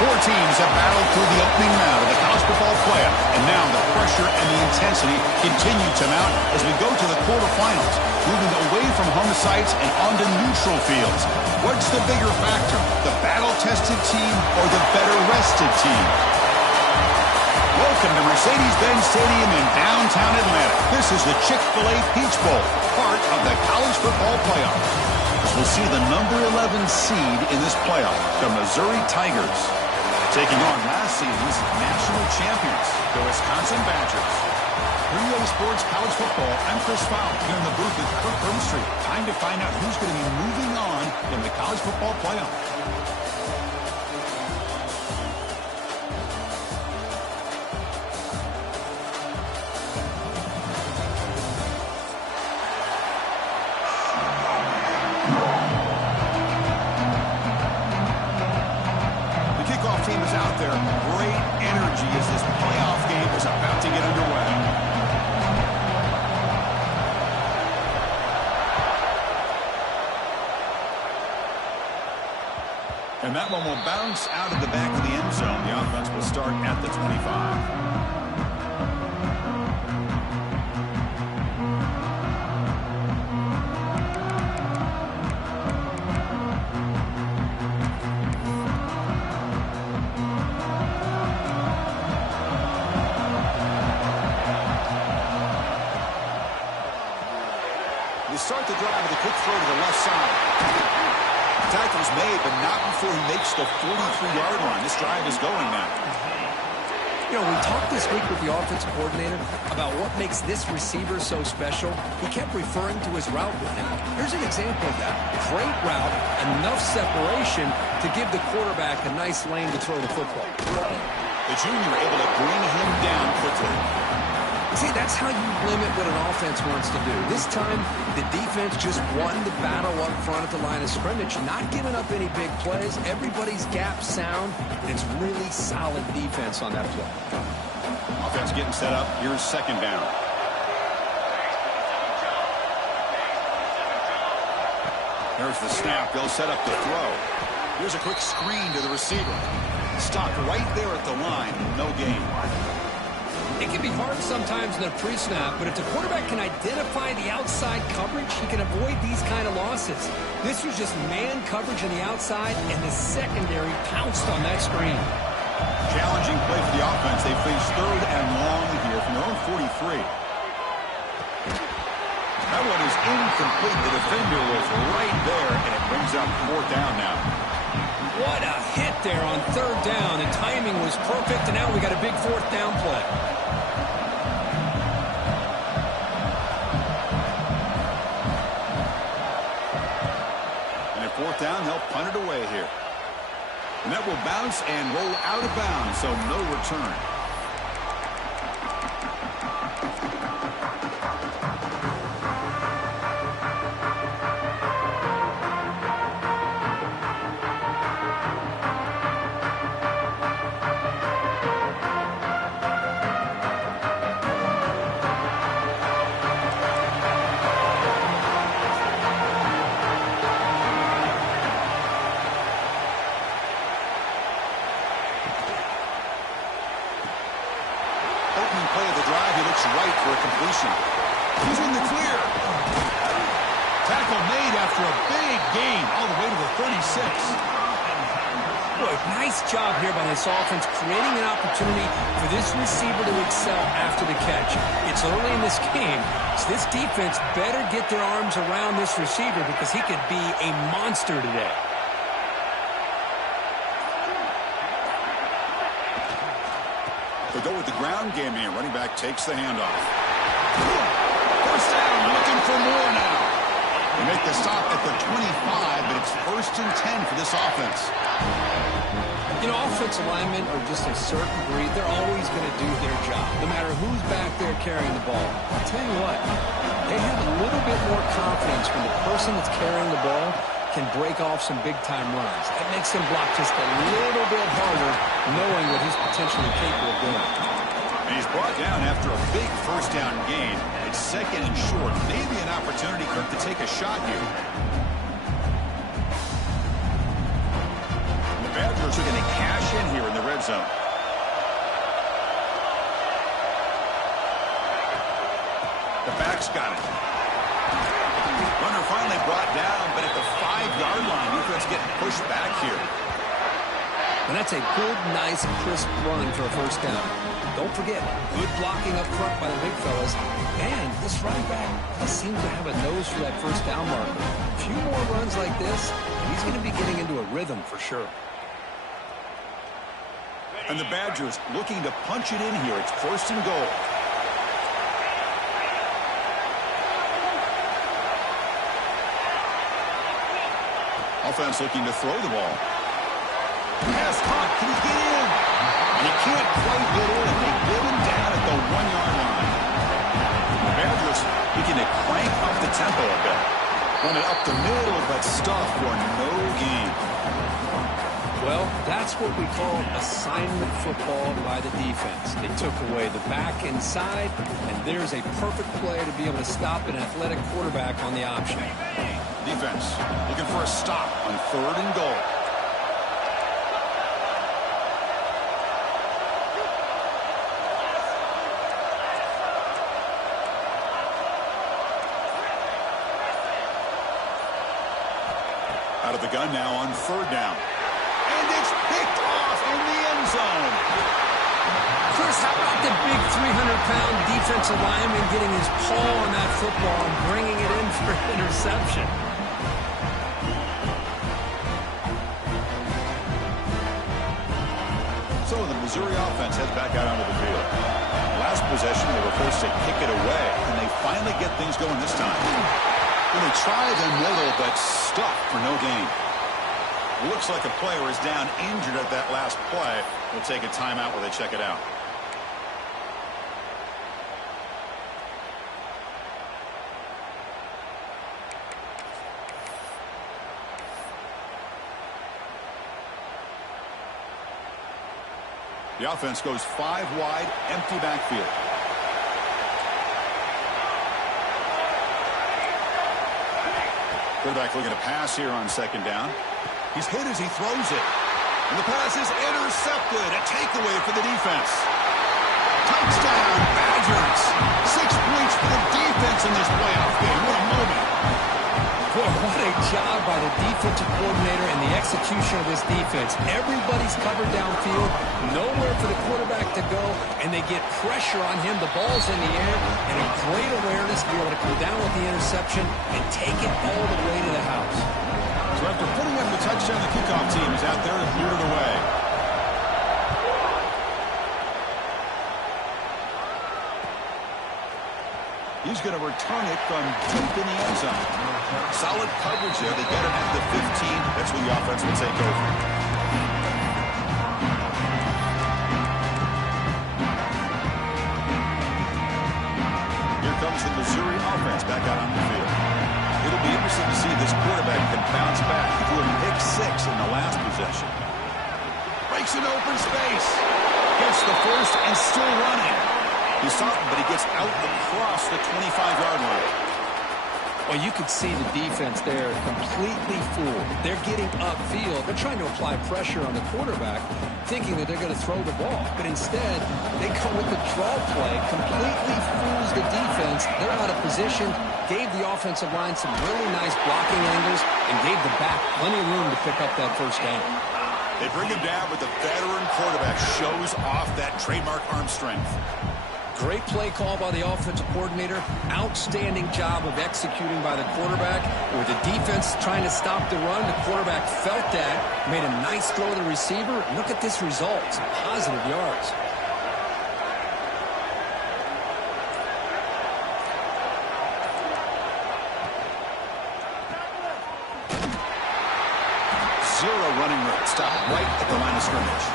Four teams have battled through the opening round of the college football playoff, and now the pressure and the intensity continue to mount as we go to the quarterfinals, moving away from home sites and onto neutral fields. What's the bigger factor, the battle-tested team or the better-rested team? Welcome to Mercedes-Benz Stadium in downtown Atlanta. This is the Chick-fil-A Peach Bowl, part of the college football playoff. We'll see the number 11 seed in this playoff, the Missouri Tigers, taking on last season's national champions, the Wisconsin Badgers. For EA Sports College Football, I'm Chris Fowle here in the booth with Kirk Burnstreet. Time to find out who's going to be moving on in the college football playoff. Team is out there. Great energy as this playoff game is about to get underway. And that one will bounce out of the back of the end zone. The offense will start at the 25. Start the drive with a quick throw to the left side. The tackle's made, but not before he makes the 43-yard line. This drive is going now. You know, we talked this week with the offensive coordinator about what makes this receiver so special. He kept referring to his route running. Here's an example of that. Great route, enough separation to give the quarterback a nice lane to throw the football. The junior able to bring him down quickly. See, that's how you limit what an offense wants to do. This time, the defense just won the battle up front at the line of scrimmage, not giving up any big plays. Everybody's gap sound, and it's really solid defense on that play. Offense getting set up. Here's second down. There's the snap. They'll set up the throw. Here's a quick screen to the receiver. Stopped right there at the line. No gain. It can be hard sometimes in a pre-snap, but if the quarterback can identify the outside coverage, he can avoid these kind of losses. This was just man coverage on the outside, and the secondary pounced on that screen. Challenging play for the offense. They face third and long here from their own 43. That one is incomplete. The defender was right there, and it brings up fourth down now. What a hit there on third down. The timing was perfect, and now we got a big fourth down play. Fourth down, they'll punt it away here. And that will bounce and roll out of bounds, so no return. Play of the drive, he looks right for a completion. He's in the clear. Tackle made after a big gain all the way to the 36. Boy, nice job here by this offense, creating an opportunity for this receiver to excel after the catch. It's early in this game, so this defense better get their arms around this receiver because he could be a monster today. They go with the ground game here. Running back takes the handoff. First down, looking for more now. They make the stop at the 25, but it's 1st and 10 for this offense. You know, offensive linemen are just a certain breed. They're always going to do their job, no matter who's back there carrying the ball. I'll tell you what, they have a little bit more confidence when the person that's carrying the ball can break off some big-time runs. That makes him block just a little bit harder, knowing what he's potentially capable of doing. And he's brought down after a big first down gain. It's 2nd and short. Maybe an opportunity, Kirk, to take a shot here. The Badgers are going to cash in here zone. The back's got it. Runner finally brought down, but at the 5-yard line, defense getting pushed back here. And that's a good, nice, crisp run for a first down. Don't forget, good blocking up front by the big fellas. And this running back seems to have a nose for that first down marker. A few more runs like this, and he's going to be getting into a rhythm for sure. And the Badgers looking to punch it in here. It's first and goal. Offense looking to throw the ball. Pass caught. Can he get in? And he can't quite get in. They get him down at the 1-yard line. The Badgers looking to crank up the tempo a bit. Run it up the middle, but stuff for no gain. Well, that's what we call assignment football by the defense. They took away the back inside, and there's a perfect play to be able to stop an athletic quarterback on the option. Defense looking for a stop on 3rd and goal. Out of the gun now on 3rd down. And it's picked off in the end zone. Chris, how about the big 300-pound defensive lineman getting his paw on that football and bringing it in for an interception? So the Missouri offense heads back out onto the field. Last possession, they were forced to kick it away, and they finally get things going this time. When they try the middle, but stuck for no gain. Looks like a player is down injured at that last play. We'll take a timeout while they check it out. The offense goes 5 wide, empty backfield. Quarterback looking to pass here on 2nd down. He's hit as he throws it. And the pass is intercepted. A takeaway for the defense. Touchdown, Badgers. 6 points for the defense in this playoff game. What a moment. Boy, what a job by the defensive coordinator and the execution of this defense. Everybody's covered downfield, nowhere for the quarterback to go, and they get pressure on him. The ball's in the air, and a great awareness to be able to come down with the interception and take it all the way to the house. So after putting up the touchdown, the kickoff team is out there to clear it away. He's going to return it from deep in the end zone. Solid coverage there. They get him at the 15. That's when the offense will take over. Here comes the Missouri offense back out on the field. It'll be interesting to see if this quarterback can bounce back. He threw a pick 6 in the last possession. Breaks an open space. Gets the first and still running. He's something, but he gets out across the 25-yard line. Well, you could see the defense there completely fooled. They're getting upfield. They're trying to apply pressure on the quarterback, thinking that they're going to throw the ball. But instead, they go with the draw play, completely fools the defense. They're out of position, gave the offensive line some really nice blocking angles, and gave the back plenty of room to pick up that first down. They bring him down with the veteran quarterback. Shows off that trademark arm strength. Great play call by the offensive coordinator. Outstanding job of executing by the quarterback. With the defense trying to stop the run, the quarterback felt that, made a nice throw to the receiver. Look at this result. Some positive yards. Zero running room. Stop right at the line of scrimmage.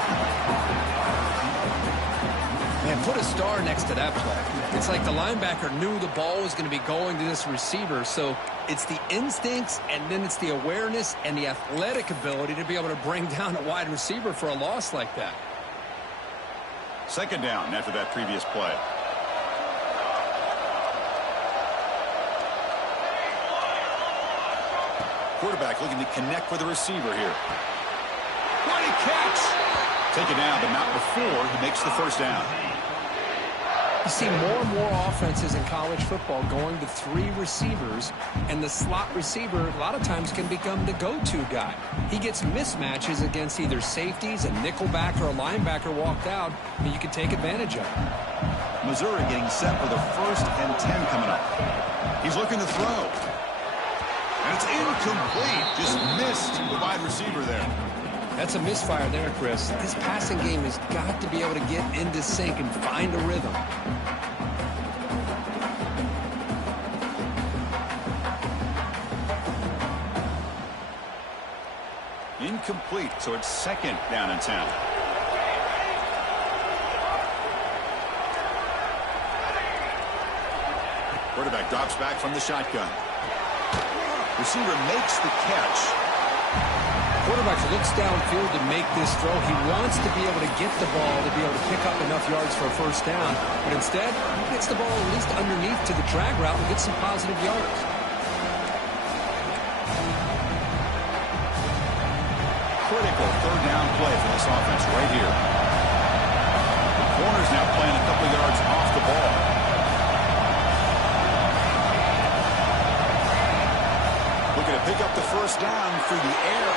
Man, put a star next to that play. It's like the linebacker knew the ball was going to be going to this receiver, so it's the instincts, and then it's the awareness and the athletic ability to be able to bring down a wide receiver for a loss like that. 2nd down after that previous play. Quarterback looking to connect with the receiver here. What a catch! Take it down, but not before he makes the first down. You see more and more offenses in college football going to 3 receivers, and the slot receiver a lot of times can become the go-to guy. He gets mismatches against either safeties, a nickelback, or a linebacker walked out, and you can take advantage of it. Missouri getting set for the 1st and 10 coming up. He's looking to throw. And it's incomplete. Just missed the wide receiver there. That's a misfire there, Chris. This passing game has got to be able to get into sync and find a rhythm. Incomplete, so it's 2nd down and 10. Quarterback drops back from the shotgun. Receiver makes the catch. Quarterback looks downfield to make this throw. He wants to be able to get the ball to be able to pick up enough yards for a first down. But instead, he gets the ball at least underneath to the drag route and gets some positive yards. Critical 3rd down play for this offense right here. The corner's now playing a couple yards off the ball. Looking to pick up the first down through the air.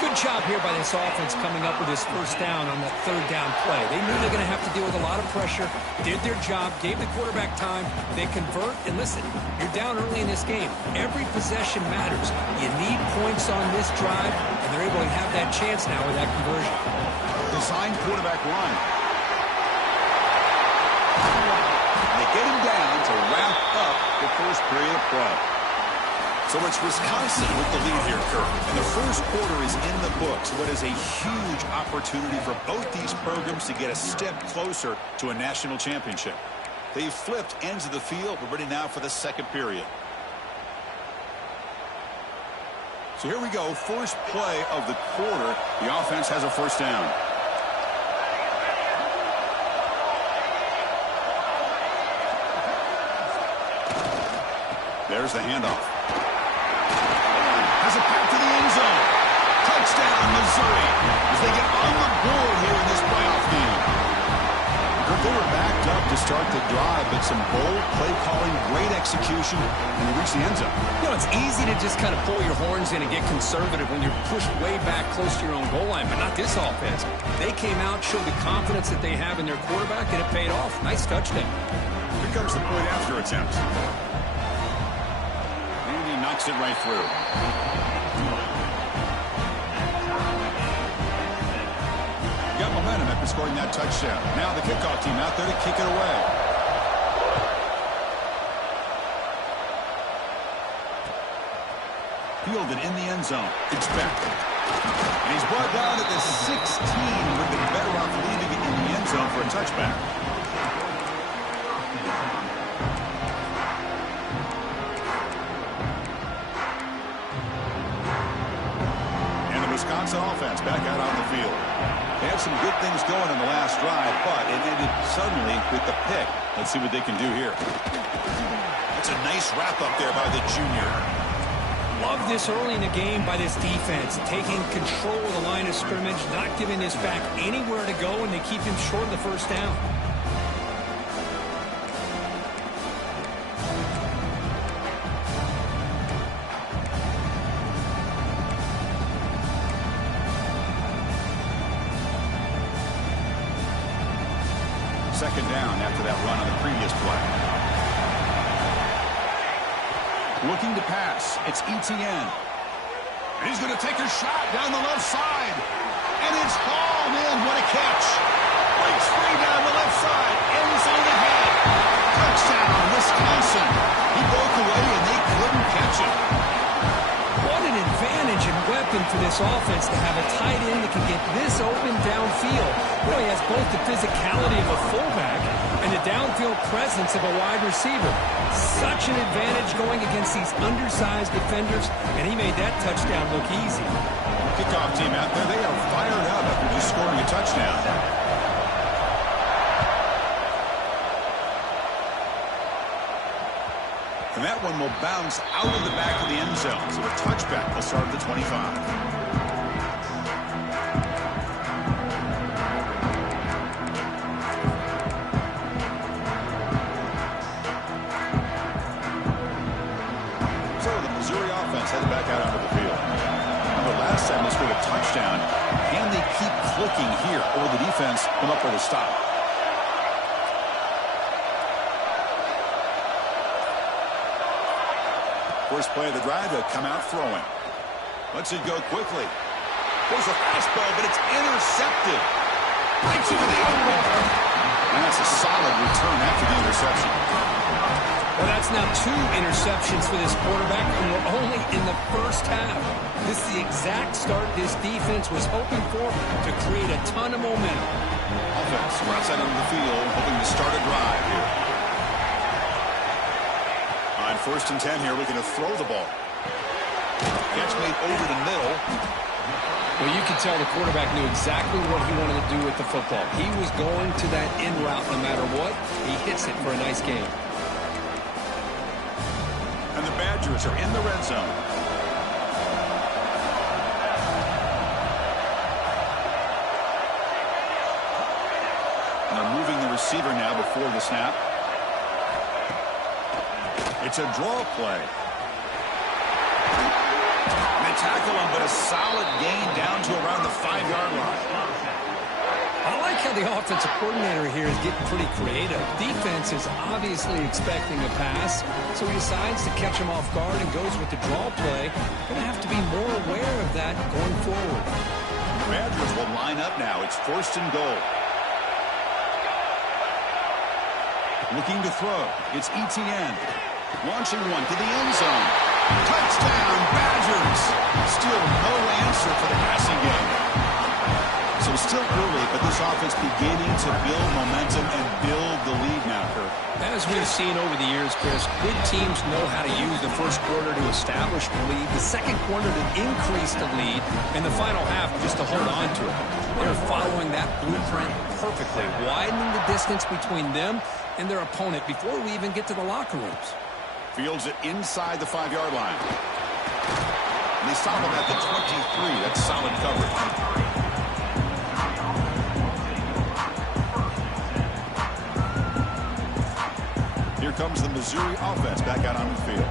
Good job here by this offense coming up with his first down on that 3rd down play. They knew they're going to have to deal with a lot of pressure, did their job, gave the quarterback time, they convert, and listen, you're down early in this game. Every possession matters. You need points on this drive, and they're able to have that chance now with that conversion. Design quarterback run. And they get him down to wrap up the first period of play. So it's Wisconsin with the lead here, Kirk. And the first quarter is in the books. What is a huge opportunity for both these programs to get a step closer to a national championship. They've flipped ends of the field. We're ready now for the 2nd period. So here we go. First play of the quarter. The offense has a first down. There's the handoff. Has it back to the end zone. Touchdown, Missouri, as they get on the board here in this playoff game. They were backed up to start the drive, but some bold play calling, great execution, and they reach the end zone. You know, it's easy to just kind of pull your horns in and get conservative when you're pushed way back close to your own goal line, but not this offense. They came out, showed the confidence that they have in their quarterback, and it paid off. Nice touchdown. Here comes the point after attempt. And he knocks it right through. Got momentum after scoring that touchdown. Now the kickoff team out there to kick it away. Fielded in the end zone. It's back. And he's brought down at the 16. Would have been better off leaving it in the end zone for a touchback. And the Wisconsin offense back out on the field. They had some good things going in the last drive, but it ended suddenly with the pick. Let's see what they can do here. That's a nice wrap-up there by the junior. Love this early in the game by this defense, taking control of the line of scrimmage, not giving this back anywhere to go, and they keep him short of the first down. Second down after that run on the previous play. Looking to pass. It's Etienne. And he's going to take a shot down the left side. And it's hauled in. What a catch. Breaks free down the left side. Ends on the head. Touchdown, Wisconsin. He broke away and they couldn't catch him. What an advantage and weapon for this offense to have a tight end that can get this open downfield. You know, he has both the physicality of a fullback and the downfield presence of a wide receiver. Such an advantage going against these undersized defenders, and he made that touchdown look easy. Kickoff team out there, they are fired up after just scoring a touchdown. And that one will bounce out of the back of the end zone. So a touchback will start at the 25. touchdown. Can they keep clicking here, or the defense come up with a stop? First play of the drive, they'll come out throwing. Lets it go quickly. There's a fastball, but it's intercepted. Right to the elbow. And that's a solid return after the interception. Well, that's now 2 interceptions for this quarterback, and we're only in the first half. This is the exact start this defense was hoping for to create a ton of momentum. Offense, we're outside on the field, hoping to start a drive here. On 1st and 10 here, looking to throw the ball. Catch made over the middle. Well, you can tell the quarterback knew exactly what he wanted to do with the football. He was going to that in route no matter what. He hits it for a nice game. And the Badgers are in the red zone. And they're moving the receiver now before the snap. It's a draw play. Tackle him, but a solid gain down to around the 5-yard line. I like how the offensive coordinator here is getting pretty creative. Defense is obviously expecting a pass, so he decides to catch him off guard and goes with the draw play. Going to have to be more aware of that going forward. Badgers will line up now. It's 1st and goal. Looking to throw. It's Etienne. Launching one to the end zone. Touchdown, Badgers! Still no answer for the passing game. So still early, but this offense beginning to build momentum and build the lead now, Kirk. As we've seen over the years, Chris, good teams know how to use the first quarter to establish the lead, the second quarter to increase the lead, and the final half just to hold on to it. They're following that blueprint perfectly, widening the distance between them and their opponent before we even get to the locker rooms. Fields it inside the 5-yard line. And they stop him at the 23. That's solid coverage. Here comes the Missouri offense back out on the field.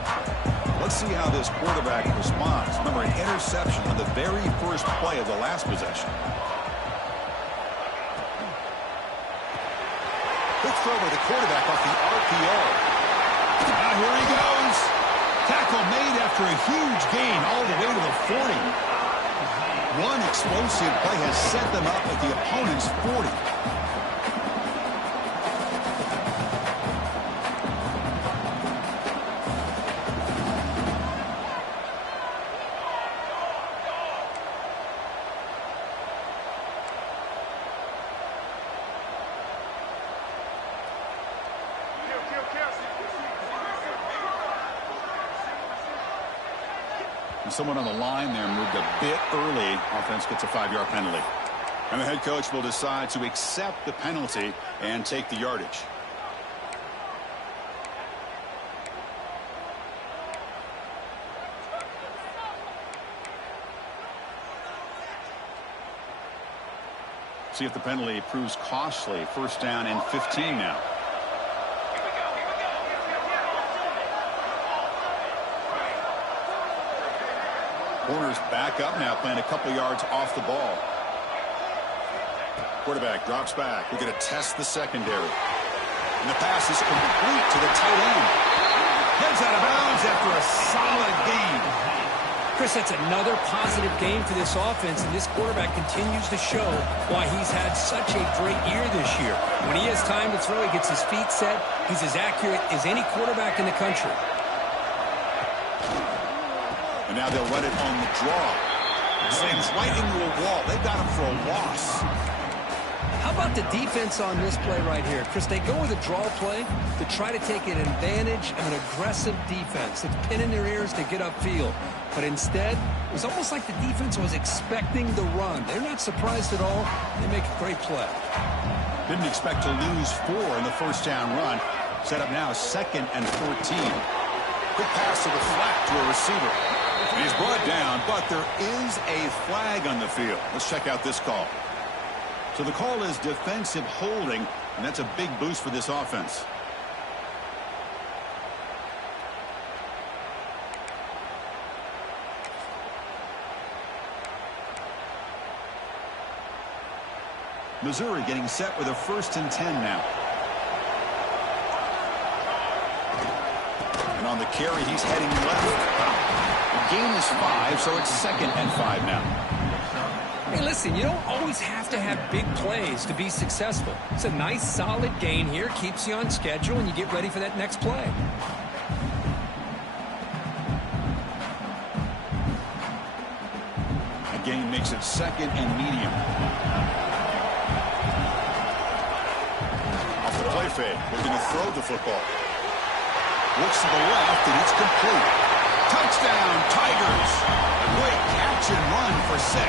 Let's see how this quarterback responds. Remember, an interception on the very first play of the last possession. Good throw by the quarterback off the RPO. Now here he goes. Tackle made after a huge gain all the way to the 40. One explosive play has set them up at the opponent's 40. Someone on the line there moved a bit early. Offense gets a 5-yard penalty. And the head coach will decide to accept the penalty and take the yardage. See if the penalty proves costly. 1st down and 15 now. Corners back up now, playing a couple yards off the ball. Quarterback drops back. We're going to test the secondary. And the pass is complete to the tight end. Heads out of bounds after a solid gain. Chris, that's another positive game for this offense, and this quarterback continues to show why he's had such a great year this year. When he has time to throw, he gets his feet set. He's as accurate as any quarterback in the country. And now they'll run it on the draw. Slams right into a wall. They've got him for a loss. How about the defense on this play right here? Chris, they go with a draw play to try to take an advantage of an aggressive defense. It's pinning their ears to get upfield. But instead, it was almost like the defense was expecting the run. They're not surprised at all. They make a great play. Didn't expect to lose 4 in the 1st down run. Set up now 2nd and 14. Quick pass to the flat to a receiver. And he's brought down, but there is a flag on the field. Let's check out this call. So the call is defensive holding, and that's a big boost for this offense. Missouri getting set with a 1st and 10 now. And on the carry, he's heading left. The gain is 5, so it's 2nd and 5 now. Hey, listen, you don't always have to have big plays to be successful. It's a nice, solid gain here. Keeps you on schedule, and you get ready for that next play. The gain makes it 2nd and medium. Off the play fake, they're going to throw the football. Looks to the left, and it's complete. Touchdown, Tigers! A great catch and run for 6.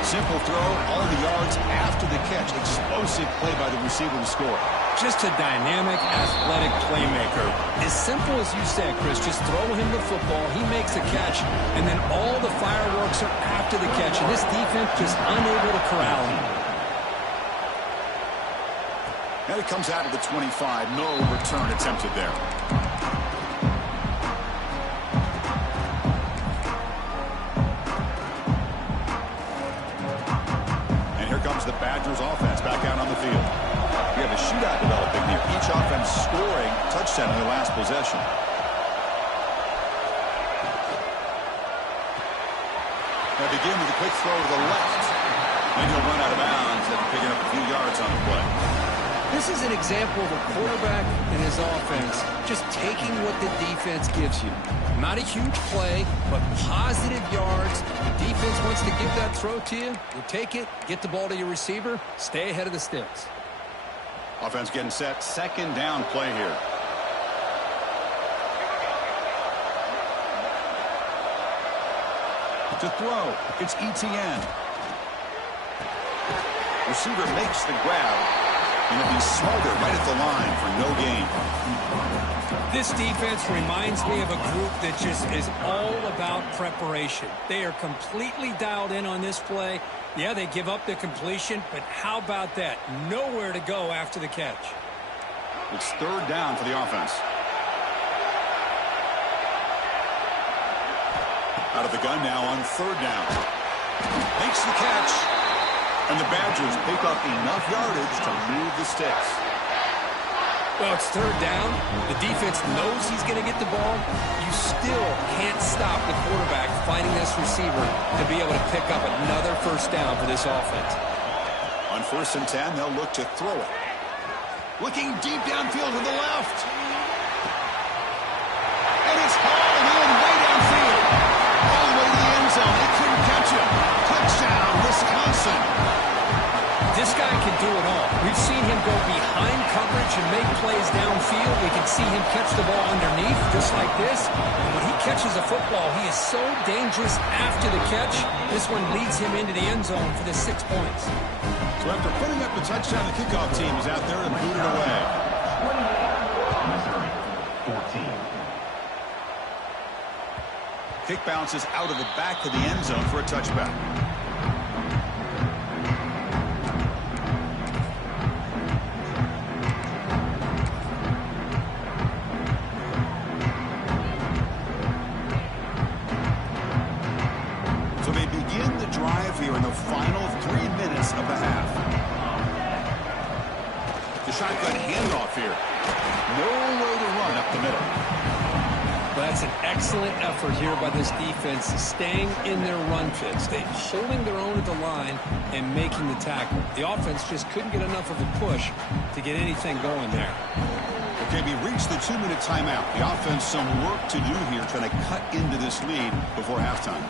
Simple throw, all the yards after the catch. Explosive play by the receiver to score. Just a dynamic, athletic playmaker. As simple as you said, Chris, just throw him the football, he makes a catch, and then all the fireworks are after the catch, and this defense just unable to corral him. And it comes out of the 25. No return attempted there. And here comes the Badgers offense back out on the field. We have a shootout developing here. Each offense scoring a touchdown in their last possession. They begin with a quick throw to the left. Then he'll run out of bounds and picking up a few yards on the play. This is an example of a quarterback and his offense just taking what the defense gives you. Not a huge play, but positive yards. The defense wants to give that throw to you. You take it, get the ball to your receiver, stay ahead of the sticks. Offense getting set. 2nd down play here. To throw, it's ETN. Receiver makes the grab. And he'll be smothered right at the line for no gain. This defense reminds me of a group that just is all about preparation. They are completely dialed in on this play. Yeah, they give up the completion, but how about that? Nowhere to go after the catch. It's 3rd down for the offense. Out of the gun now on 3rd down. Makes the catch. And the Badgers pick up enough yardage to move the sticks. Well, it's 3rd down. The defense knows he's going to get the ball. You still can't stop the quarterback finding this receiver to be able to pick up another 1st down for this offense. On 1st and 10, they'll look to throw it. Looking deep downfield to the left. And it's hauled in way downfield. All the way to the end zone. They couldn't catch him. Touchdown, Wisconsin. This guy can do it all. We've seen him go behind coverage and make plays downfield. We can see him catch the ball underneath, just like this. And when he catches a football, he is so dangerous after the catch. This one leads him into the end zone for the 6 points. So after putting up the touchdown, the kickoff team is out there to boot it away. 14. Kick bounces out of the back of the end zone for a touchback. So they begin the drive here in the final 3 minutes of the half. The shotgun handoff here. Nowhere to run up the middle. Well, that's an excellent effort here by this defense, staying in their run fits. They're holding their own at the line and making the tackle. The offense just couldn't get enough of a push to get anything going there. Okay, we reached the 2-minute timeout. The offense some work to do here, trying to cut into this lead before halftime.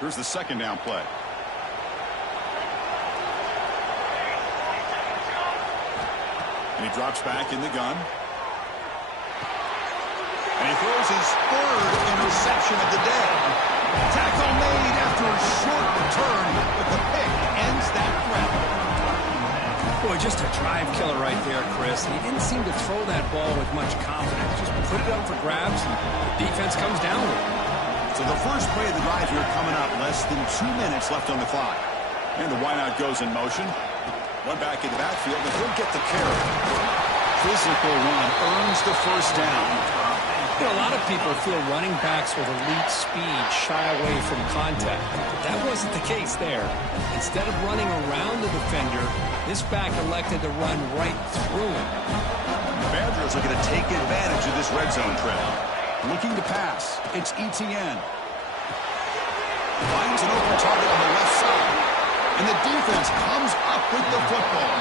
Here's the 2nd down play. And he drops back in the gun. And he throws his 3rd interception of the day. Tackle made after a short return, but the pick ends that threat. Boy, just a drive killer right there, Chris. He didn't seem to throw that ball with much confidence. Just put it up for grabs, and the defense comes down with it. So the first play of the drive here coming up, less than 2 minutes left on the clock. And the wideout goes in motion. One back in the backfield, and he'll get the carry. physical run earns the first down. You know, a lot of people feel running backs with elite speed shy away from contact. But that wasn't the case there. Instead of running around the defender, this back elected to run right through him. The Badgers are going to take advantage of this red zone trip. Looking to pass. It's Etienne. Finds an open target on the left side. And the defense comes up with the football.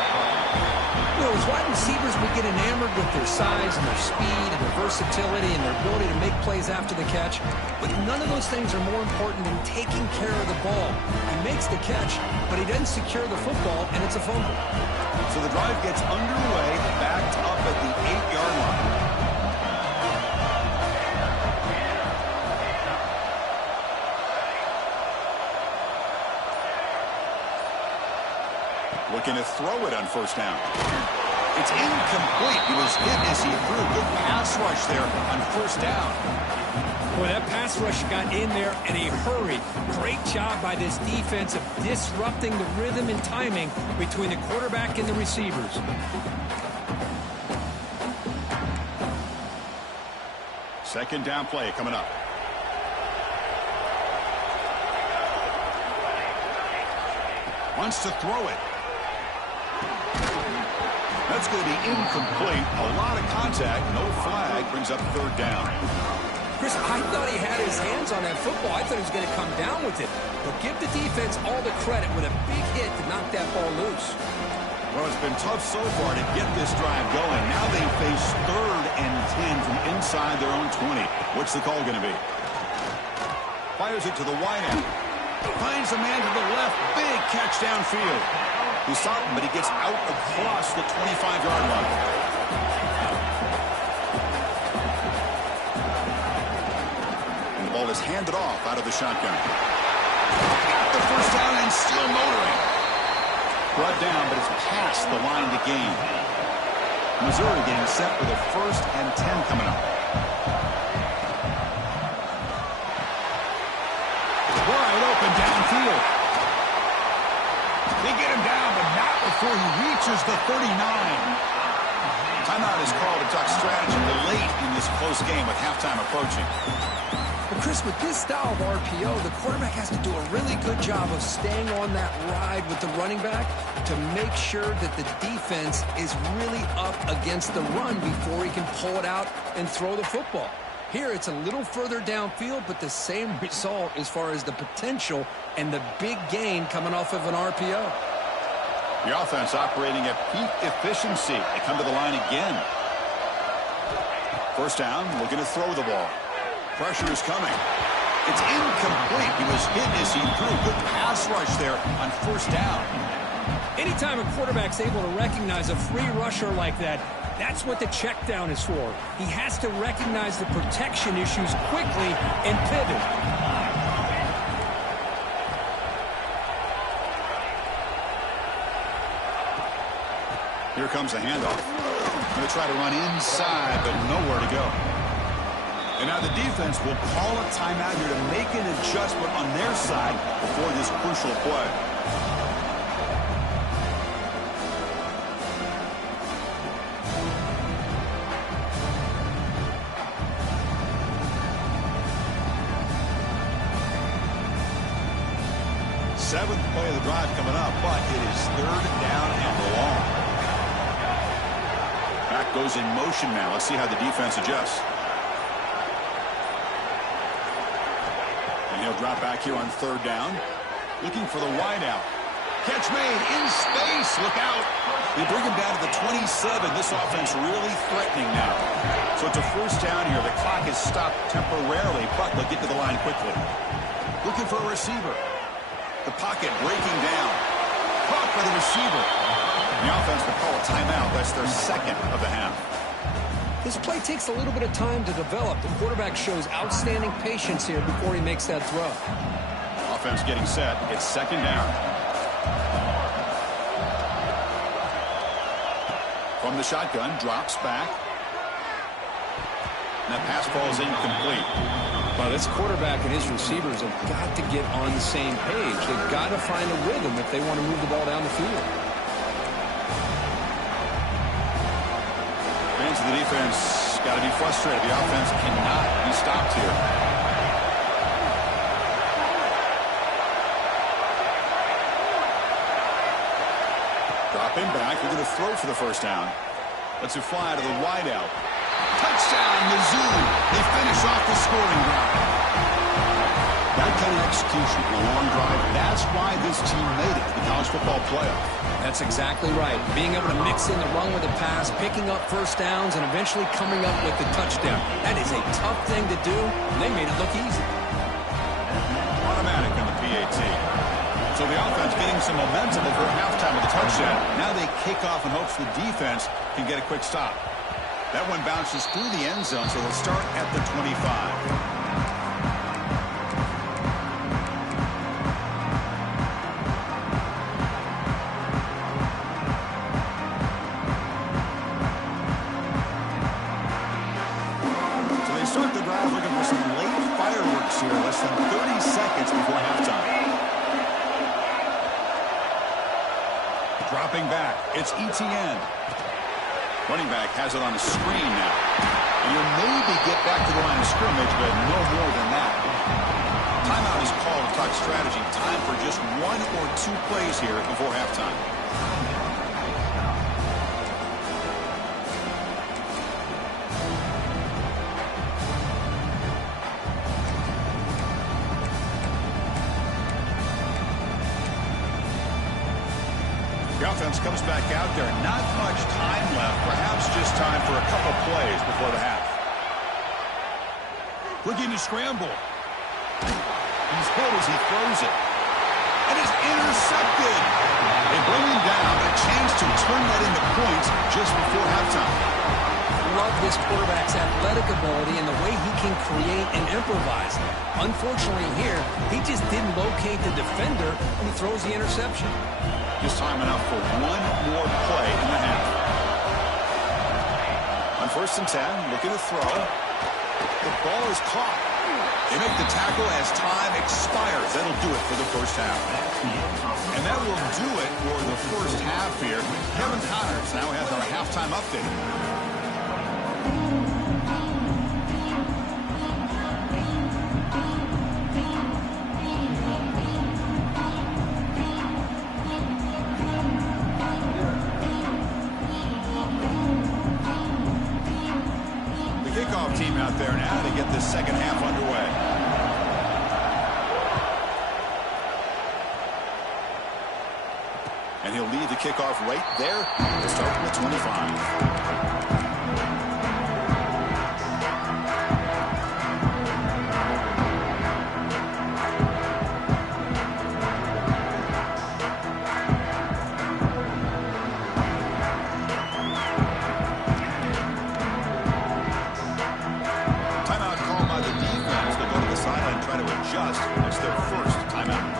You know, as wide receivers, we get enamored with their size and their speed and their versatility and their ability to make plays after the catch. But none of those things are more important than taking care of the ball. He makes the catch, but he doesn't secure the football, and it's a fumble. So the drive gets underway, backed up at the 8-yard line. Looking to throw it on first down. It's incomplete. He was hit as he threw. Good pass rush there on first down. Boy, that pass rush got in there in a hurry. Great job by this defense of disrupting the rhythm and timing between the quarterback and the receivers. Second down play coming up. Wants to throw it. That's going to be incomplete. A lot of contact. No flag. Brings up third down. Chris, I thought he had his hands on that football. I thought he was going to come down with it. But give the defense all the credit with a big hit to knock that ball loose. Well, it's been tough so far to get this drive going. Now they face 3rd and 10 from inside their own 20. What's the call going to be? Fires it to the wideout. Finds a man to the left. Big catch downfield. He saw him, but he gets out across the 25-yard line. And the ball is handed off out of the shotgun. Got the first down and still motoring. Brought down, but it's past the line to gain. Missouri getting set for the 1st and 10 coming up. Wide open downfield. They get him down, but not before he reaches the 39. Timeout is called to talk strategy late in this close game with halftime approaching. Well, Chris, with this style of RPO, the quarterback has to do a really good job of staying on that ride with the running back to make sure that the defense is really up against the run before he can pull it out and throw the football. Here, it's a little further downfield, but the same result as far as the potential and the big gain coming off of an RPO. The offense operating at peak efficiency. They come to the line again. First down, looking to throw the ball. Pressure is coming. It's incomplete. He was hit as he threw. Good pass rush there on first down. Anytime a quarterback's able to recognize a free rusher like that, that's what the check down is for. He has to recognize the protection issues quickly and pivot. Here comes a handoff. Going to try to run inside, but nowhere to go. And now the defense will call a timeout here to make an adjustment on their side before this crucial play. Seventh play of the drive coming up, but it is 3rd down and long. Back goes in motion now. Let's see how the defense adjusts. And he'll drop back here on 3rd down. Looking for the wideout. Catch made in space. Look out. They bring him down to the 27. This offense really threatening now. So it's a first down here. The clock is stopped temporarily, but they'll get to the line quickly. Looking for a receiver. The pocket breaking down. Caught by the receiver. The offense will call a timeout. That's their 2nd of the half. This play takes a little bit of time to develop. The quarterback shows outstanding patience here before he makes that throw. Offense getting set. It's 2nd down. From the shotgun, drops back. And that pass falls incomplete. Well, this quarterback and his receivers have got to get on the same page. They've got to find a rhythm if they want to move the ball down the field. So the defense got to be frustrated. The offense cannot be stopped here. Dropping back, they're going to throw for the first down. Lets it fly to the wideout. Touchdown, Mizz. They finish off the scoring drive. That kind of execution in a long drive, that's why this team made it to the college football playoff. That's exactly right. Being able to mix in the run with the pass, picking up first downs, and eventually coming up with the touchdown. That is a tough thing to do, and they made it look easy. Automatic in the PAT. So the offense getting some momentum before halftime with a touchdown. Now they kick off in hopes the defense can get a quick stop. That one bounces through the end zone, so they'll start at the 25. Start the drive looking for some late fireworks here, less than 30 seconds before halftime. Dropping back, it's ETN. Running back has it on the screen now. And you'll maybe get back to the line of scrimmage, but no more than that. Timeout is called to talk strategy. Time for just one or two plays here before halftime. The offense comes back out there. Not much time left. Perhaps just time for a couple plays before the half. Looking to scramble. He's hit as he throws it. And it's intercepted. They bring him down. A chance to turn that into points just before halftime. Love this quarterback's athletic ability and the way he can create and improvise. Unfortunately here, he just didn't locate the defender when he throws the interception. Just time enough for one more play in the half. On 1st and 10, looking to throw. The ball is caught. They make the tackle as time expires. That'll do it for the first half. And that will do it for the first half here. Kevin Connors now has our halftime update. Team out there now to get this second half underway. And he'll lead the kickoff right there. We'll start from the 25. It's their first timeout.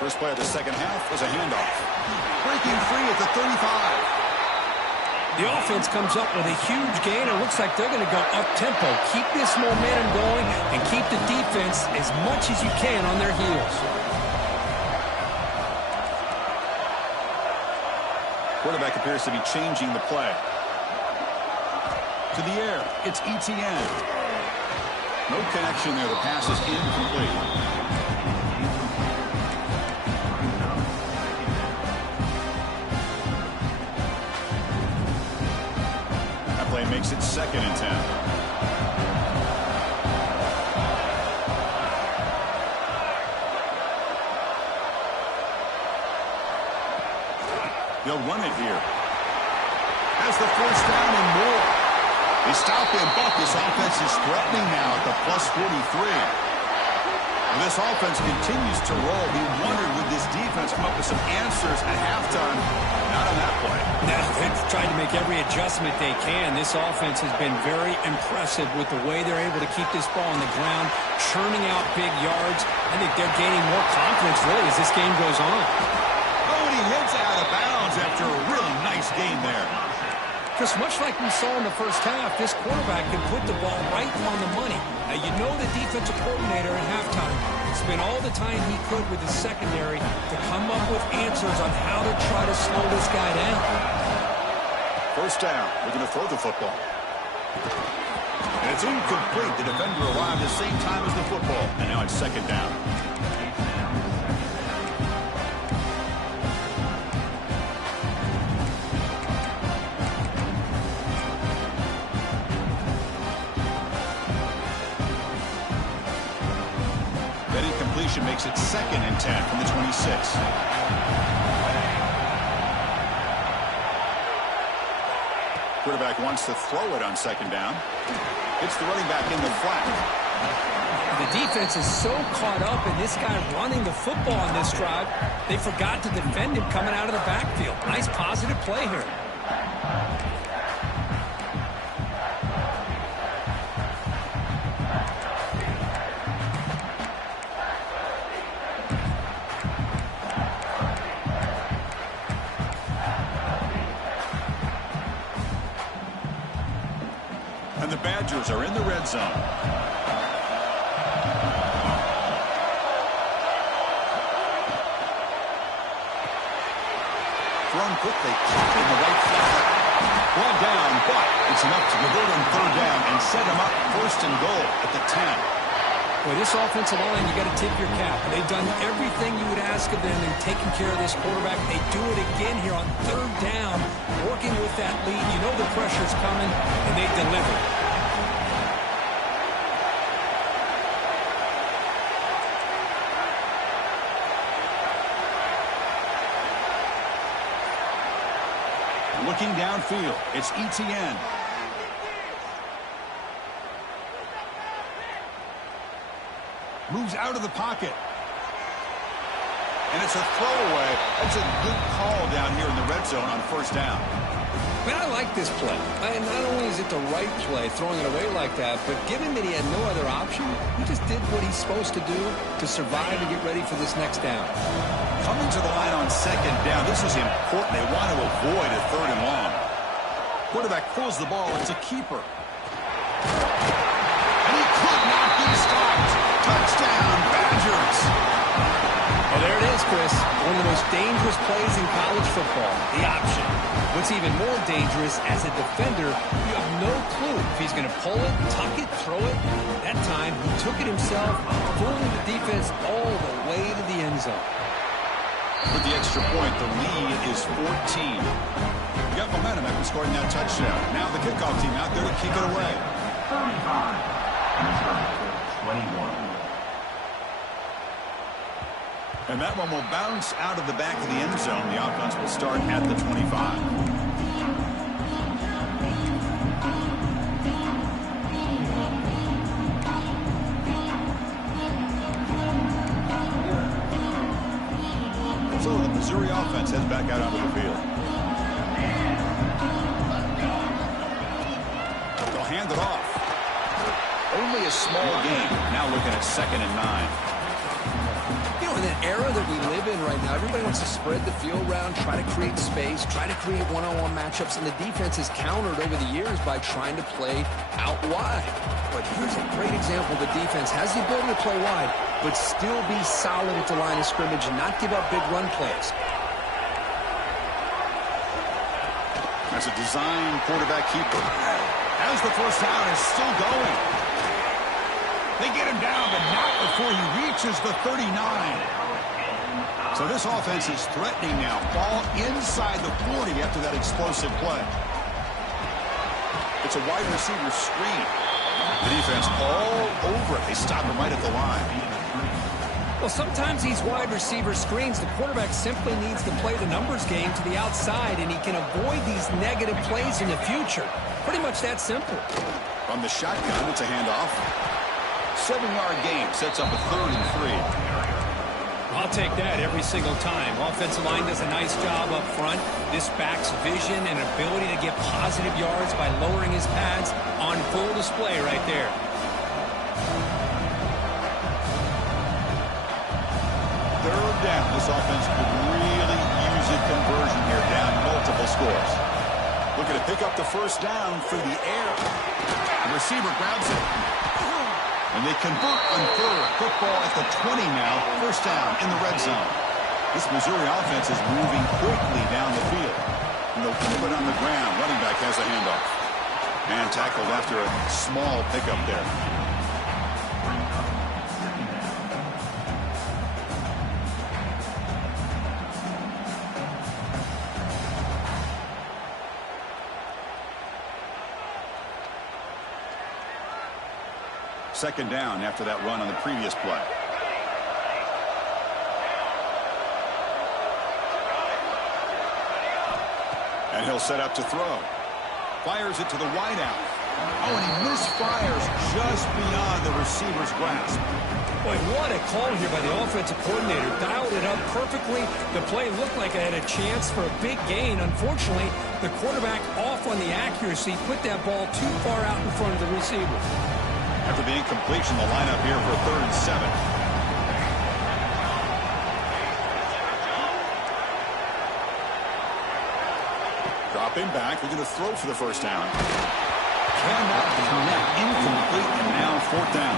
First play of the second half was a handoff. Breaking free at the 35. The offense comes up with a huge gain. It looks like they're going to go up-tempo. Keep this momentum going and keep the defense as much as you can on their heels. Quarterback appears to be changing the play. To the air, it's ETN. No connection there. The pass is incomplete. Makes it 2nd and 10. They'll run it here. Has the first down and more. They stop him, but this offense is threatening now at the +43. And this offense continues to roll. We wondered, would this defense come up with some answers at halftime? Not on that play. Now, they've tried to make every adjustment they can. This offense has been very impressive with the way they're able to keep this ball on the ground, churning out big yards. I think they're gaining more confidence, really, as this game goes on. Oh, and he hits out of bounds. Chris, much like we saw in the first half, this quarterback can put the ball right on the money. Now, you know the defensive coordinator at halftime spent all the time he could with his secondary to come up with answers on how to try to slow this guy down. First down. We're going to throw the football. And it's incomplete. The defender arrived at the same time as the football. And now it's second down. Makes it 2nd and 10 from the 26. Quarterback wants to throw it on 2nd down. It's the running back in the flat. The defense is so caught up in this guy running the football on this drive, they forgot to defend him coming out of the backfield. Nice positive play here. And the Badgers are in the red zone. Thrown quickly in the right flat. One down, but it's enough to convert on 3rd down and set him up 1st and goal at the 10. Boy, this offensive line, you got to tip your cap. They've done everything you would ask of them in taking care of this quarterback. They do it again here on 3rd down, working with that lead. You know the pressure's coming, and they deliver. Looking downfield, it's ETN. Moves out of the pocket. And it's a throwaway. That's a good call down here in the red zone on 1st down. Man, I like this play. And not only is it the right play, throwing it away like that, but given that he had no other option, he just did what he's supposed to do to survive and get ready for this next down. Coming to the line on 2nd down, this is important. They want to avoid a 3rd and long. Quarterback pulls the ball. It's a keeper. And he could not be stopped. Touchdown, Badgers. Well, there it is, Chris. One of the most dangerous plays in college football, the option. What's even more dangerous, as a defender, you have no clue if he's going to pull it, tuck it, throw it. That time, he took it himself, fooling the defense all the way to the end zone. With the extra point, the lead is 14. We got momentum after scoring that touchdown. Now the kickoff team out there to kick it away. 21. And that one will bounce out of the back of the end zone. The offense will start at the 25. So the Missouri offense heads back out onto the field. They'll hand it off. Only a small gain. Now looking at 2nd and 9. In an era that we live in right now, everybody wants to spread the field around, try to create space, try to create one-on-one matchups, and the defense has countered over the years by trying to play out wide. But here's a great example. The defense has the ability to play wide, but still be solid at the line of scrimmage and not give up big run plays. That's a design quarterback keeper. As the 1st down is still going. They get him down, but not before he reaches the 39. So this offense is threatening now. Ball inside the 40 after that explosive play. It's a wide receiver screen. The defense all over it. They stop him right at the line. Well, sometimes these wide receiver screens, the quarterback simply needs to play the numbers game to the outside, and he can avoid these negative plays in the future. Pretty much that simple. From the shotgun, it's a handoff. 7-yard gain sets up a 3rd and 3. I'll take that every single time. Offensive line does a nice job up front. This back's vision and ability to get positive yards by lowering his pads on full display right there. Third down. This offense could really use a conversion here, down multiple scores. Looking at Pick up the first down through the air. The receiver grabs it. And they convert on third. Football at the 20 now. First down in the red zone. This Missouri offense is moving quickly down the field. And they'll keep it on the ground. Running back has a handoff. And tackled after a small pickup there. Second down after that run on the previous play. And he'll set up to throw. Fires it to the wideout. Oh, and he misfires just beyond the receiver's grasp. Boy, what a call here by the offensive coordinator. Dialed it up perfectly. The play looked like it had a chance for a big gain. Unfortunately, the quarterback off on the accuracy put that ball too far out in front of the receiver. After the incompletion, the lineup here for 3rd and 7. Dropping back. We're going to throw for the first down. Cannot connect. Incomplete. And now 4th down.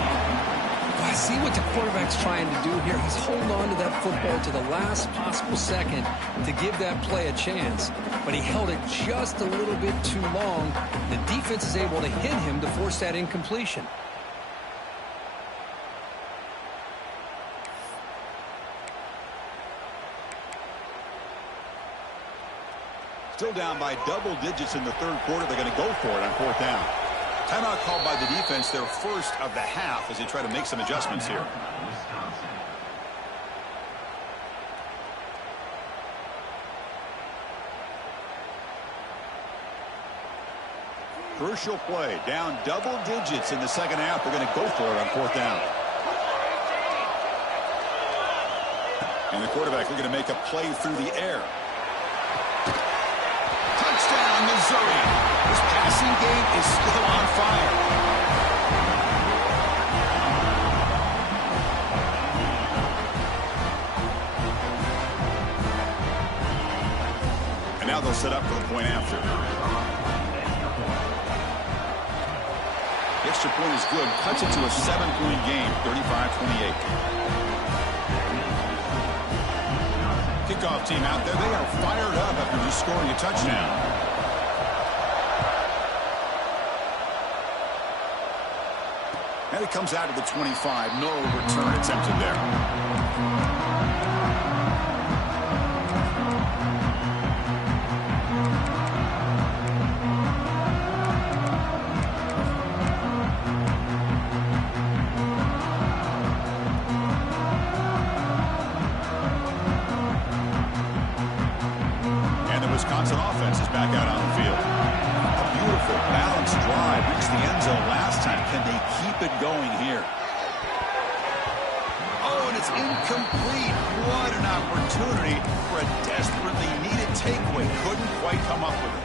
I see what the quarterback's trying to do here. He's holding on to that football to the last possible second to give that play a chance. But he held it just a little bit too long. The defense is able to hit him to force that incompletion. Still down by double digits in the 3rd quarter. They're going to go for it on 4th down. Timeout called by the defense, their first of the half as they try to make some adjustments here. Crucial play. Down double digits in the 2nd half. They're going to go for it on 4th down. And the quarterback looking to make a play through the air. Touchdown, Missouri. This passing game is still on fire. And now they'll set up for the point after. The extra point is good. Cuts it to a 7-point game, 35-28. Kickoff team out there. They are fired up after just scoring a touchdown. And it comes out to the 25. No return attempted there. Wisconsin offense is back out on the field. A beautiful, balanced drive. Reached the end zone last time. Can they keep it going here? Oh, and it's incomplete. What an opportunity for a desperately needed takeaway. Couldn't quite come up with it.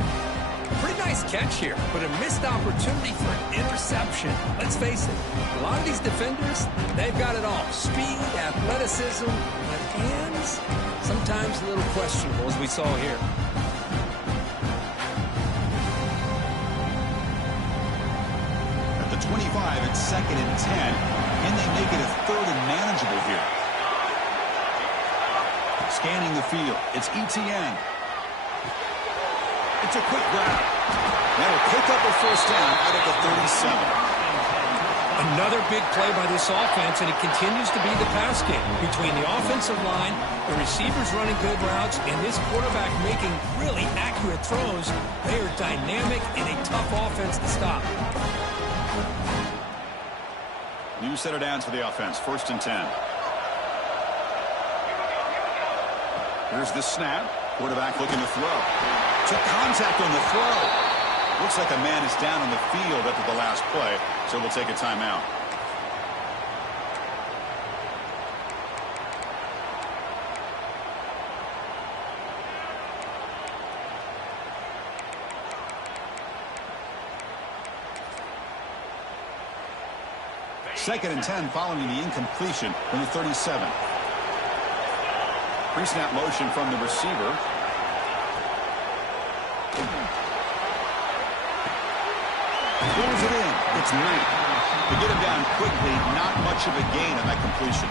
Pretty nice catch here, but a missed opportunity for an interception. Let's face it, a lot of these defenders, they've got it all. Speed, athleticism, but hands, sometimes a little questionable, as we saw here. At the 25, it's 2nd and 10. Can they make it a 3rd and manageable here? Scanning the field, it's ETN. It's a quick grab. That'll pick up a first down out of the 37. Another big play by this offense, and it continues to be the pass game between the offensive line, the receivers running good routes, and this quarterback making really accurate throws. They are dynamic and a tough offense to stop. New set of downs for the offense. 1st and 10. Here's the snap. Quarterback looking to throw. Took contact on the throw. Looks like a man is down on the field after the last play, so we'll take a timeout. Second and 10 following the incompletion from the 37. Pre-snap motion from the receiver. its length. To get him down quickly, not much of a gain on that completion.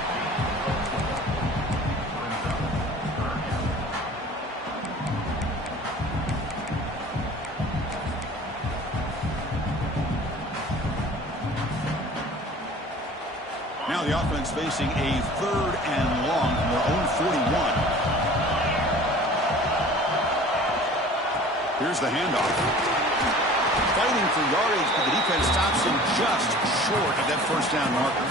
Now the offense facing a 3rd and long from their own 41. Here's the handoff. Fighting for yardage, but the defense stops him just short of that first down marker.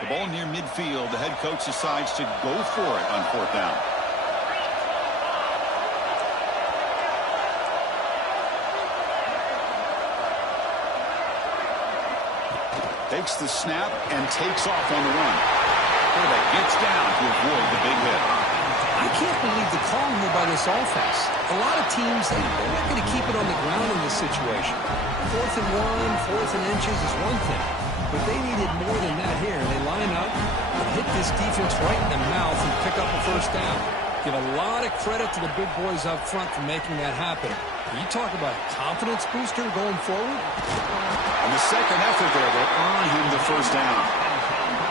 The ball near midfield. The head coach decides to go for it on 4th down. Takes the snap and takes off on the run. Quarterback gets down to avoid the big hit. I can't believe the call here by this offense. A lot of teams, they're not going to keep it on the ground in this situation. 4th and 1, 4th and inches is one thing. But they needed more than that here. They line up and hit this defense right in the mouth and pick up a first down. Give a lot of credit to the big boys up front for making that happen. You talk about a confidence booster going forward. On the second effort there, will earn him the first down.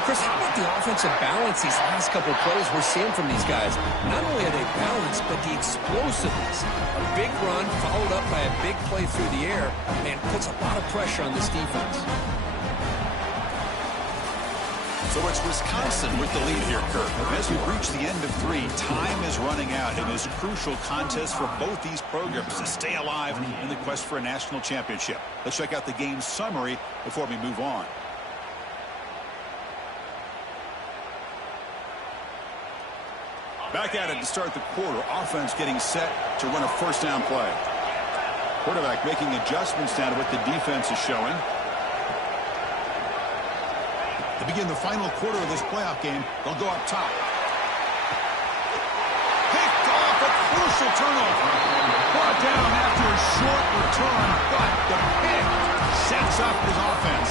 Chris, how about the offensive balance these last couple of plays we're seeing from these guys? Not only are they balanced, but the explosiveness. A big run followed up by a big play through the air, man, puts a lot of pressure on this defense. So it's Wisconsin with the lead here, Kirk. As we reach the end of 3, time is running out in this crucial contest for both these programs to stay alive in the quest for a national championship. Let's check out the game summary before we move on. Back at it to start the quarter. Offense getting set to run a first down play. Quarterback making adjustments now to what the defense is showing. To begin the final quarter of this playoff game, they'll go up top. Picked off, a crucial turnover. Brought down after a short return, but the pick sets up his offense.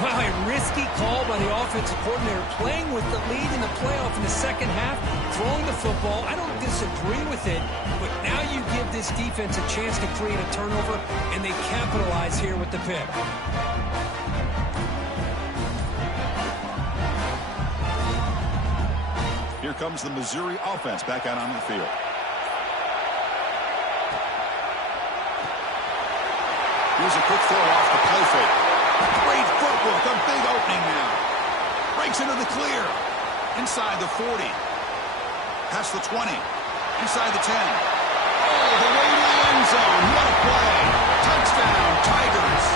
Wow, a risky call by the offensive coordinator, playing with the lead in the playoff in the second half, throwing the football. I don't disagree with it, but now you give this defense a chance to create a turnover, and they capitalize here with the pick. Here comes the Missouri offense back out onto the field. Here's a quick throw off the play fake. Great footwork, a big opening now. Breaks into the clear. Inside the 40. Past the 20. Inside the 10. Oh, the way to the end zone. What a play. Touchdown, Tigers.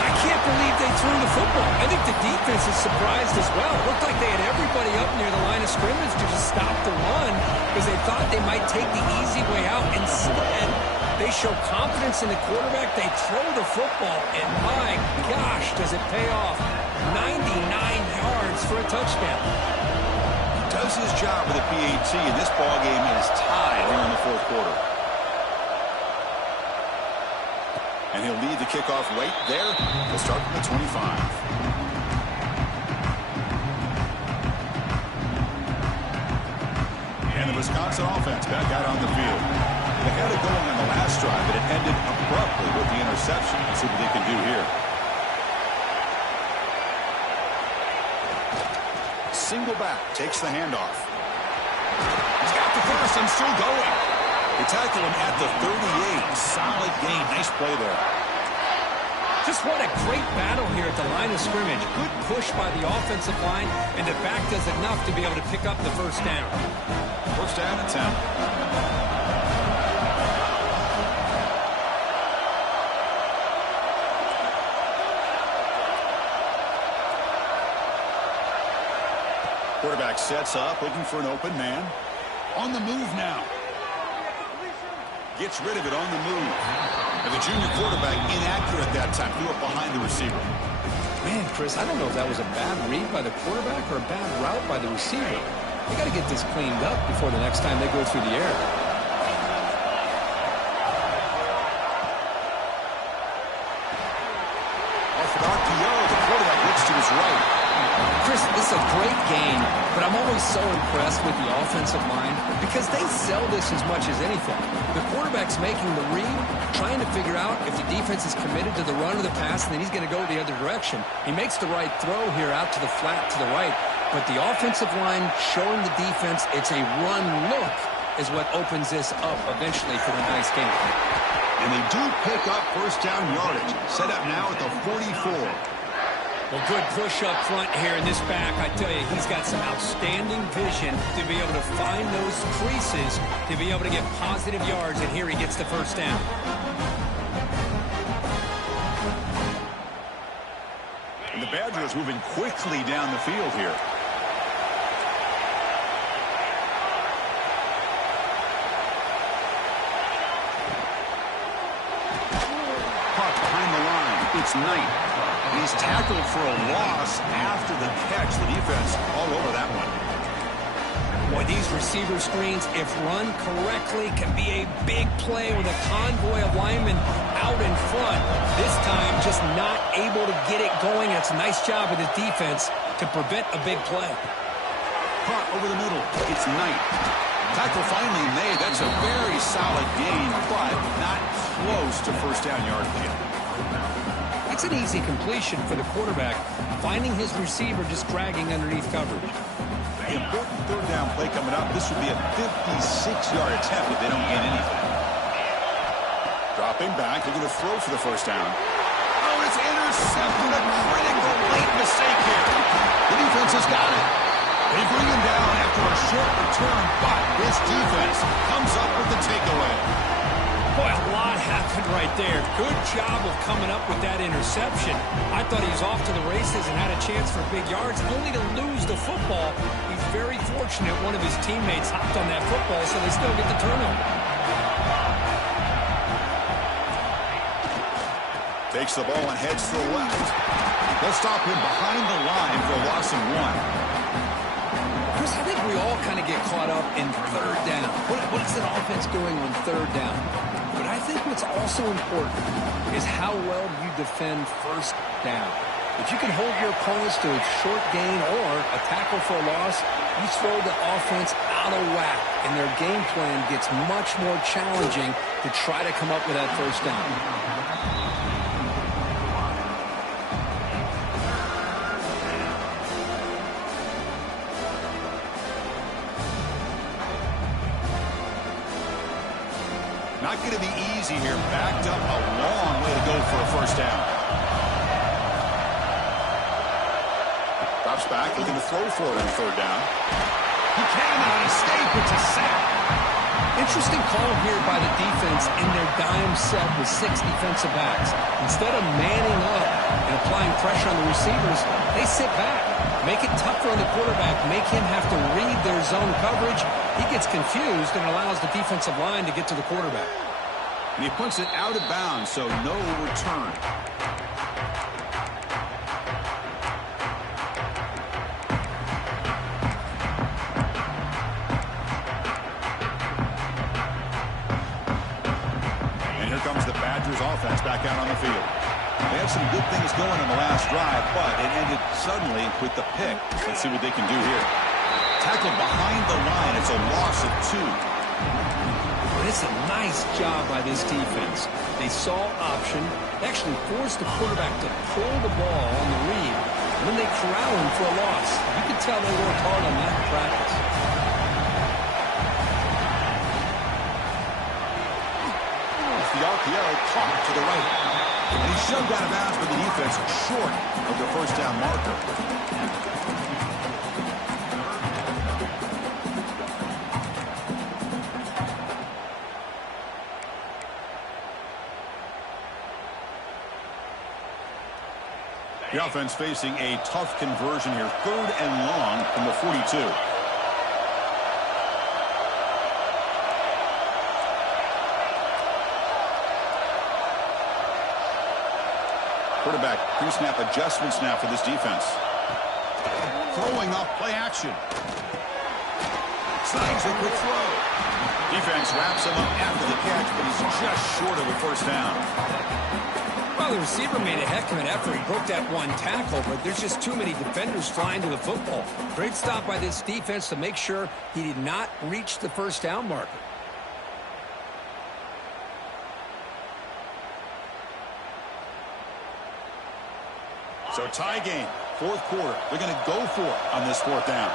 I can't believe they threw the football. I think the defense is surprised as well. It looked like they had everybody up near the line of scrimmage to just stop the run because they thought they might take the easy way out. Instead, they show confidence in the quarterback. They throw the football, and my gosh, does it pay off. 99 yards for a touchdown. He does his job with a PAT, and this ballgame is tied here in the 4th quarter. And he'll lead the kickoff right there. He'll start from the 25. And the Wisconsin offense back out on the field. They had it going on the last drive, but it ended abruptly with the interception. Let's see what they can do here. Single back, takes the handoff. He's got the first and still going. They tackle him at the 38. Solid gain. Nice play there. Just what a great battle here at the line of scrimmage. Good push by the offensive line, and the back does enough to be able to pick up the first down. First down and 10. Quarterback sets up, looking for an open man. On the move now. Gets rid of it on the move. And the junior quarterback inaccurate that time. Threw it behind the receiver. Man, Chris, I don't know if that was a bad read by the quarterback or a bad route by the receiver. They got to get this cleaned up before the next time they go through the air. I forgot to Chris, this is a great game, but I'm always so impressed with the offensive line because they sell this as much as anything. The quarterback's making the read, trying to figure out if the defense is committed to the run or the pass, and then he's going to go the other direction. He makes the right throw here out to the flat to the right, but the offensive line showing the defense it's a run look is what opens this up eventually for a nice game. And they do pick up first down yardage. Set up now at the 44. Well, good push up front here in this back. I tell you, he's got some outstanding vision to be able to find those creases, to be able to get positive yards, and here he gets the first down. And the Badgers moving quickly down the field here. Caught behind the line. It's Knight. He's tackled for a loss after the catch. The defense all over that one. Boy, these receiver screens, if run correctly, can be a big play with a convoy of linemen out in front. This time, just not able to get it going. It's a nice job with his defense to prevent a big play. Caught over the middle. It's Knight. Tackle finally made. That's a very solid gain, but not close to first down yardage yet. That's an easy completion for the quarterback, finding his receiver just dragging underneath coverage. The important third down play coming up. This would be a 56-yard attempt if they don't gain anything. Dropping back, they're going to throw for the first down. Oh, it's intercepted. A critical late mistake here. The defense has got it. They bring him down after a short return, but this defense comes up with the takeaway. Boy, a lot happened right there. Good job of coming up with that interception. I thought he was off to the races and had a chance for big yards, only to lose the football. He's very fortunate one of his teammates hopped on that football, so they still get the turnover. Takes the ball and heads to the left. They'll stop him behind the line for a loss of 1. Chris, I think we all kind of get caught up in third down. What is an offense doing on third down? But I think what's also important is how well you defend first down. If you can hold your opponents to a short gain or a tackle for a loss, you throw the offense out of whack, and their game plan gets much more challenging to try to come up with that first down. Not going to be easy here. Backed up a long way to go for a first down. Drops back, looking to throw for it on third down. He cannot escape. It's a sack. Interesting call here by the defense in their dime set with 6 defensive backs. Instead of manning up and applying pressure on the receivers, they sit back. Make it tougher on the quarterback. Make him have to read their zone coverage. He gets confused and allows the defensive line to get to the quarterback. And he puts it out of bounds, so no return. And here comes the Badgers offense back out on the field. They had some good things going on the last drive, but it ended suddenly with the pick. Let's see what they can do here. Tackled behind the line. It's a loss of 2. But it's a nice job by this defense. They saw option. They actually forced the quarterback to pull the ball on the read. And then they corral him for a loss. You can tell they worked hard on that in practice. The RPO caught to the right. And he shoved out of bounds, but the defense short of the first down marker. The offense facing a tough conversion here. 3rd and long from the 42. Quarterback pre-snap adjustments now for this defense. Throwing off play action. Snags a quick throw. Defense wraps him up after the catch, but he's just short of a first down. Well, the receiver made a heck of an effort. He broke that one tackle, but there's just too many defenders flying to the football. Great stop by this defense to make sure he did not reach the first down marker. So tie game, fourth quarter. They're going to go for it on this fourth down.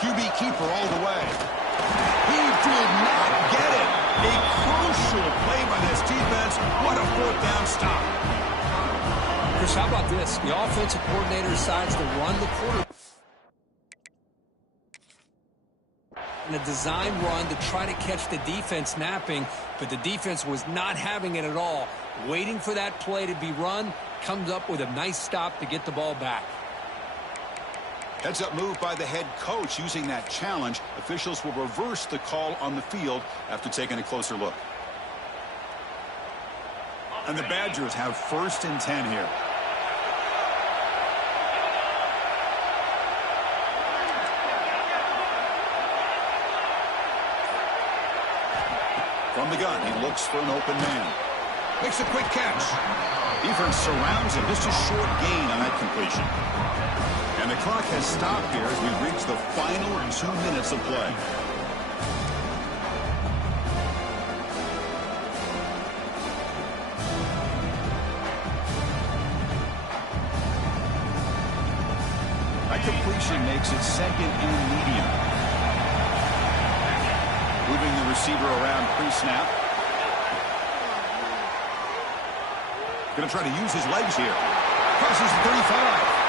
QB keeper all the way. He did not get it. A crucial play by this defense. What a fourth down stop. Chris, how about this? The offensive coordinator decides to run the quarter. And a design run to try to catch the defense napping, but the defense was not having it at all. Waiting for that play to be run, comes up with a nice stop to get the ball back. Heads up move by the head coach using that challenge. Officials will reverse the call on the field after taking a closer look. And the Badgers have 1st and 10 here. From the gun, he looks for an open man. Makes a quick catch. Defense surrounds him. Just a short gain on that completion. And the clock has stopped here as we reach the final 2 minutes of play. That completion makes it 2nd and medium. Moving the receiver around pre-snap. Going to try to use his legs here. Crosses the 35.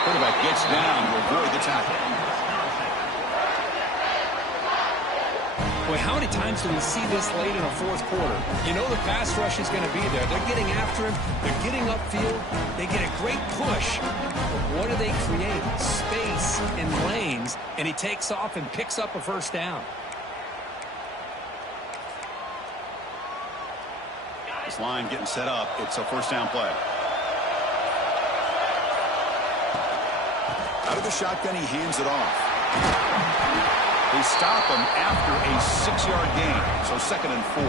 Quarterback gets down to avoid the tackle. Boy, how many times do we see this late in a fourth quarter? You know the pass rush is going to be there. They're getting after him. They're getting upfield. They get a great push. But what do they create? Space and lanes. And he takes off and picks up a first down. This line getting set up. It's a first down play. Out of the shotgun, he hands it off. They stop him after a 6-yard gain, so 2nd and 4.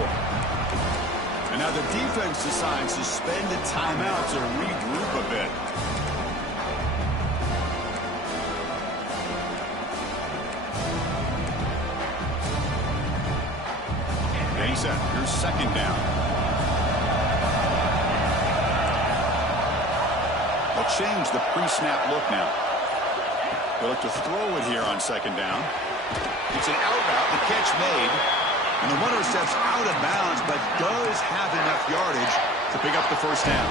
And now the defense decides to spend a timeout to regroup a bit. Game set. Here's 2nd down. They'll change the pre-snap look now. They'll look to throw it here on 2nd down. It's an out route, the catch made. And the runner steps out of bounds, but does have enough yardage to pick up the first down.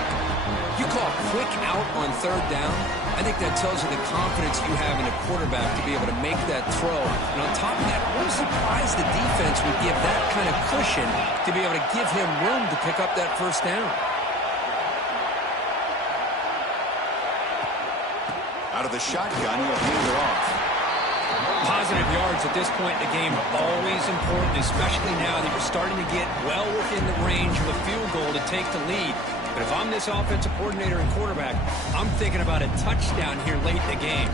You call quick out on 3rd down. I think that tells you the confidence you have in a quarterback to be able to make that throw. And on top of that, what a surprise the defense would give that kind of cushion to be able to give him room to pick up that first down. Out of the shotgun, he'll hand it off. Positive yards at this point in the game are always important, especially now that you're starting to get well within the range of a field goal to take the lead. But if I'm this offensive coordinator and quarterback, I'm thinking about a touchdown here late in the game.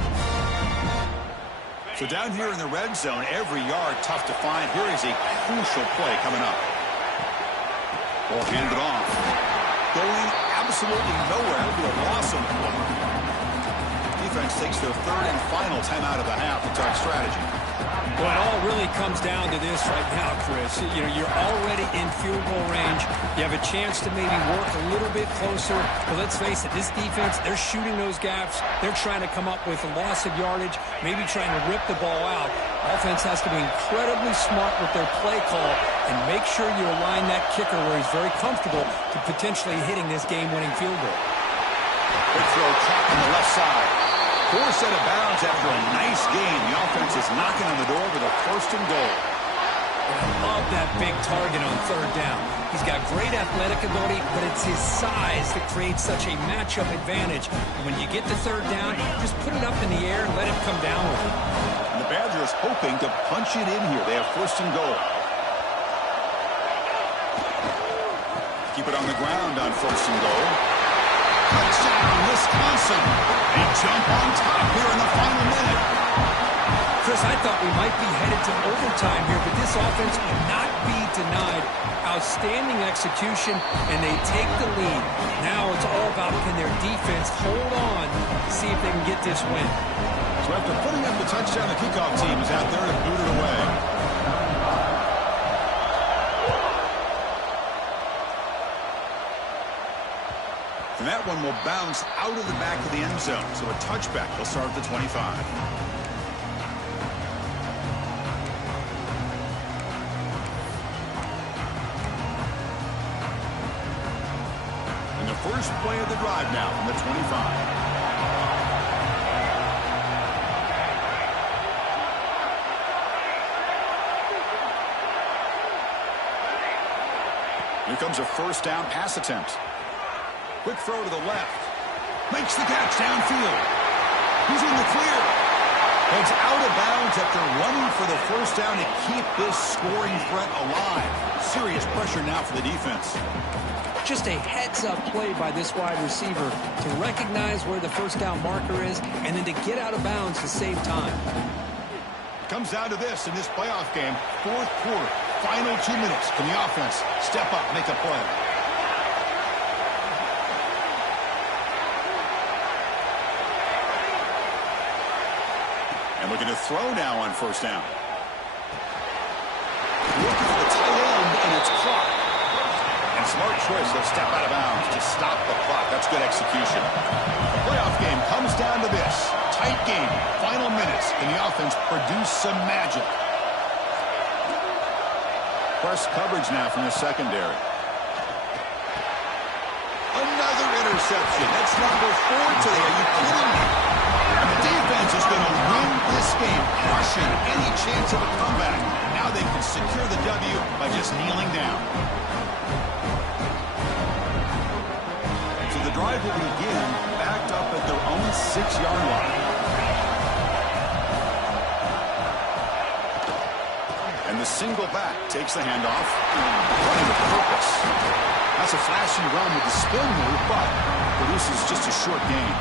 So down here in the red zone, every yard tough to find. Here is a crucial play coming up. Ball handed off. Going absolutely nowhere. It'll be a loss on the play. Defense takes their 3rd and final timeout of the half to talk strategy. Well, it all really comes down to this right now, Chris. You know, you're already in field goal range. You have a chance to maybe work a little bit closer. But let's face it, this defense, they're shooting those gaps. They're trying to come up with a loss of yardage, maybe trying to rip the ball out. Offense has to be incredibly smart with their play call and make sure you align that kicker where he's very comfortable to potentially hitting this game-winning field goal. Big throw caught on the left side. Forced out of bounds after a nice game. The offense is knocking on the door with a 1st and goal. I love that big target on 3rd down. He's got great athletic ability, but it's his size that creates such a matchup advantage. And when you get to 3rd down, just put it up in the air and let him come down with it. And the Badgers hoping to punch it in here. They have 1st and goal. Keep it on the ground on 1st and goal. Touchdown, Wisconsin. They jump on top here in the final minute. Chris, I thought we might be headed to overtime here, but this offense will not be denied. Outstanding execution, and they take the lead. Now it's all about can their defense hold on, see if they can get this win. So after putting up the touchdown, the kickoff team is out there to boot it away. And that one will bounce out of the back of the end zone. So a touchback will start at the 25. And the first play of the drive now from the 25. Here comes a first down pass attempt. Quick throw to the left. Makes the catch downfield. He's in the clear. Heads out of bounds after running for the first down to keep this scoring threat alive. Serious pressure now for the defense. Just a heads-up play by this wide receiver to recognize where the first down marker is and then to get out of bounds to save time. Comes down to this in this playoff game. Fourth quarter. Final 2 minutes. Can the offense step up, make a play? And we're going to throw now on first down. Looking for the tight end, and it's caught. And smart choice. He'll step out of bounds to stop the clock. That's good execution. The playoff game comes down to this. Tight game. Final minutes. Can the offense produce some magic? Press coverage now from the secondary. Another interception. That's number 4 today. Are you kidding me? And the defense is going to win this game, crushing any chance of a comeback. Now they can secure the W by just kneeling down. So the drive will begin backed up at their own 6-yard line. And the single back takes the handoff, running with purpose. That's a flashy run with the spin move, but produces just a short gain.